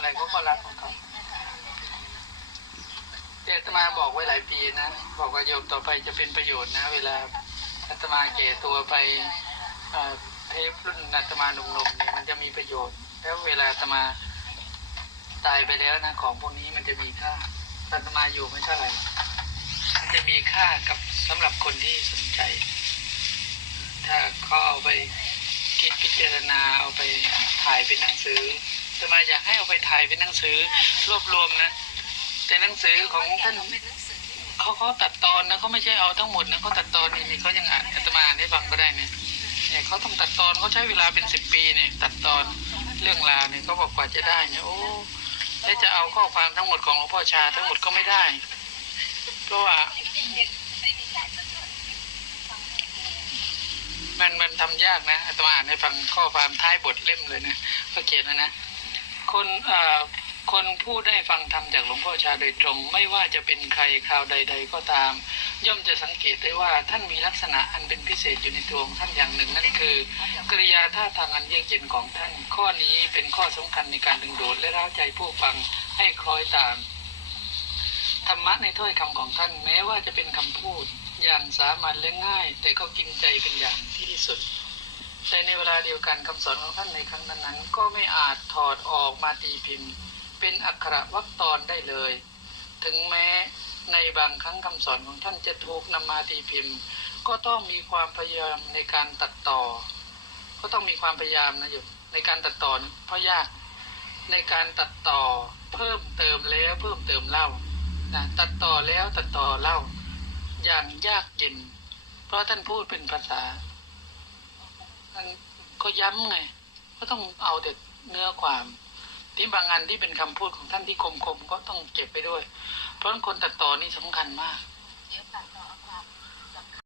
อะไรเขาก็รักของเขาเจตมาบอกไว้หลายปีนะบอกว่าโยมต่อไปจะเป็นประโยชน์นะ เวลาอาตมาแก่ตัวไปเทปรุ่นอาตมาหนุ่มๆเนี่ยมันจะมีประโยชน์ แล้วเวลาอาตมาตายไปแล้วนะของพวกนี้มันจะมีค่าอาตมาอยู่ไม่เท่าไหร่มันจะมีค่ากับสำหรับคนที่สนใจ ถ้าเขาเอาไปคิดพิจารณาเอาไปถ่ายเป็นหนังสือ อาตมาอยากให้เอาไปถ่ายเป็นหนังสือรวบรวมนะ แต่หนังสือของท่านเขาเขาตัดตอนนะเขาไม่ใช่เอาทั้งหมดนะเขาตัดตอนนี่นี่เขายังอ่านอาตมาอ่านให้ฟังก็ได้เนี่ยเนี่ยเขาต้องตัดตอนเขาใช้เวลาเป็นสิบปีเนี่ยตัดตอนเรื่องราวเนี่ยเขาบอกกว่าจะได้เนี่ยโอ้แล้จะเอาข้อความทั้งหมดของหลวงพ่อชาทั้งหมดก็ไม่ได้เพราะว่ามันมันทำยากนะอาตมาอ่านให้ฟังข้อความท้ายบทเล่มเลยนะเขาเขียนนะนะ คนคนผู้ได้ฟังธรรมจากหลวงพ่อชาโดยตรง ไม่ว่าจะเป็นใครคราวใด ๆ ก็ตาม ย่อมจะสังเกตได้ว่าท่านมีลักษณะอันเป็นพิเศษอยู่ในตัวของท่านอย่างหนึ่งนั่นคือกริยาท่าทางอันเยือกเย็นของท่าน ข้อนี้เป็นข้อสำคัญในการดึงดูดและร้าวใจผู้ฟังให้คอยตามธรรมะในถ้อยคำของท่านแม้ว่าจะเป็นคำพูดอย่างสามัญและง่าย แต่ก็กินใจเป็นอย่างที่สุด แต่ในเวลาเดียวกันคำสอนของท่านในครั้งนั้นๆ ก็ไม่อาจถอดออกมาตีพิมพ์ เป็นอักขระวรรคตอนได้เลย ถึงแม้ในบางครั้งคำสอนของท่านจะถูกนำมาตีพิมพ์ ก็ต้องมีความพยายามในการตัดต่อ ก็ต้องมีความพยายามนะอยู่ในการตัดต่อเพราะยากในการตัดต่อเพิ่มเติมแล้วเพิ่มเติมเล่านะตัดต่อแล้วตัดต่อเล่า อย่างยากเย็น เพราะท่านพูดเป็นภาษา มันก็ย้ำไงก็ต้องเอาแต่เนื้อความ ที่บางอันที่เป็นคำพูดของท่านที่คมคมก็ต้องเก็บไปด้วย เพราะคนตัดต่อนี่สำคัญมาก